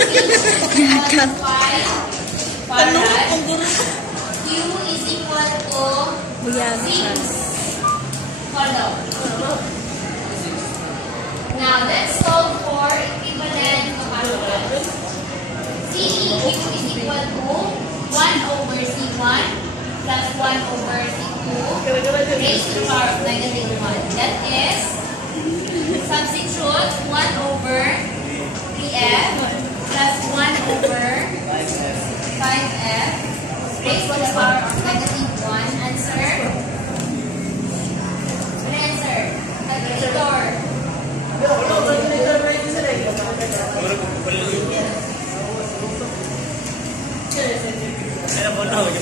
5 farad. Q is equal to 6 coulomb. Now, let's solve for equivalent capacitance. CEQ is equal to 1 over C1 plus 1 over C2 raised to the power of -1. That is, substitute 1 over 3F plus 1 over 5F raised to the power of -1. Answer? What answer? Calculator.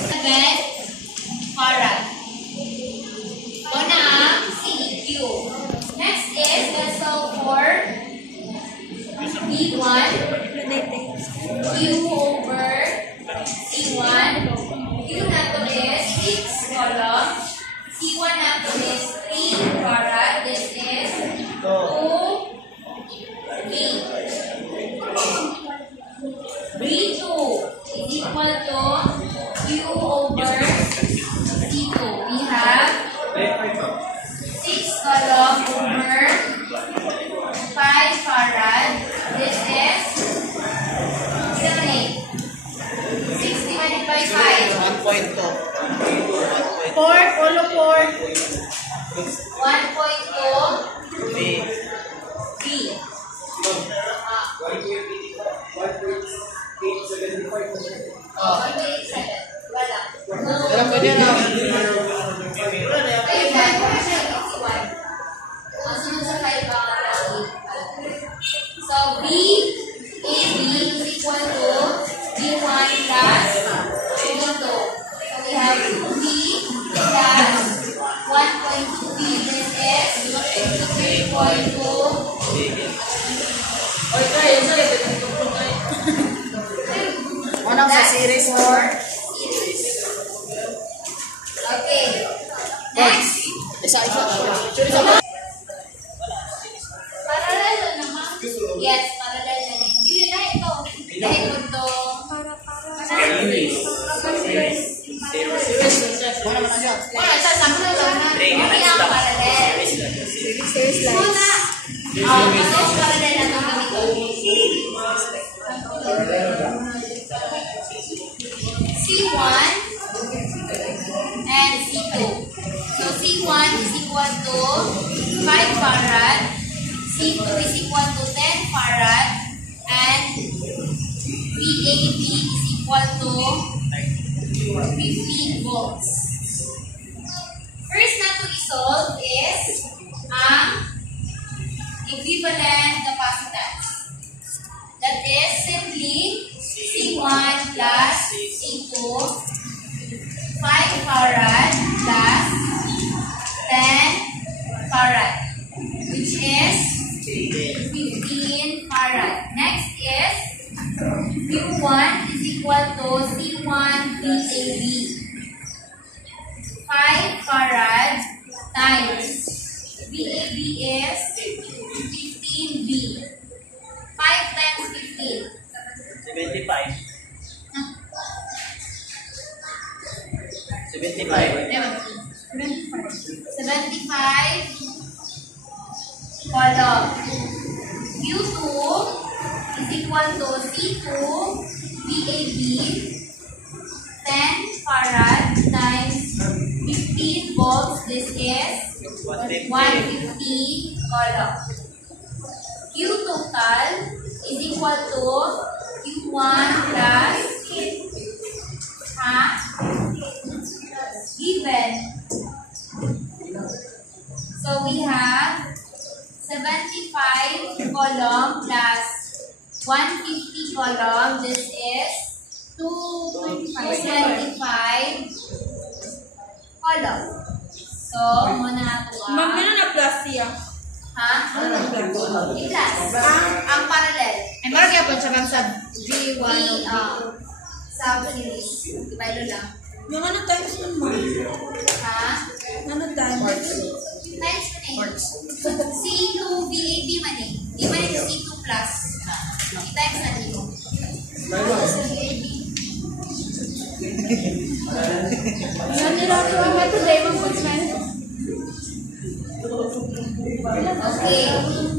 Again, farad. Ito na ang CEQ. Next is, let's solve for B1. Q over C1. Q na to is 6 coulomb. C1 na to is 3 farad. This is 2 B. B2 is equal to Q over C2. We have 6 coulomb over 5 farad. This is 7, 6 divided by 5. 1.2. 4, follow 4. 1.2 B. B. Wala. Alam ko din na. Ayun na. Sunod sa 5 So, B, AB is equal to B1 plus B2. So, we have 2B plus 1.2B. This is 3.2. Unang sa series 4. Okay. Next. Isa-isa. Parallel naman. Yes, parallel na rin. Yun na ito. Dahil mo ito. Wala naman na siya. Sasama na lang na. Okay ang parallel. Muna. Parallel na ito kami ito. C1 and C2. So C1 is equal to 5 farad, C2 is equal to 10 farad, and VAB is equal to 15 volts. First na to isolve is ang equivalent capacitance. That is simply C1 plus C2, 5 farad plus 10 farad, which is 15 farad. Next is Q1 is equal to C1 VAB, 5 farad times VAB is 15V. 5 times 15. 75. 75. 75 coulomb. Q2 is equal to C2 VAB, 10 farad times 15 volts. This is 150 coulomb. Q total is equal to Q1 plus given. So we have 75 coulomb plus 150 coulomb. This is 225 coulomb. So, muna ito Ma'am, meron na plus siya. Ha? I-plus. Ang parallel. Ay, marag yapon siya ma'am sa G1. Sub-series. Dibaylo lang. Yung ano times nun ma'am? Ha? Ano times? Times mo na C2 VAB man eh. Di ba yung C2 plus? I-times na dito. Yan nila ko ba today mag-punchman? Okay.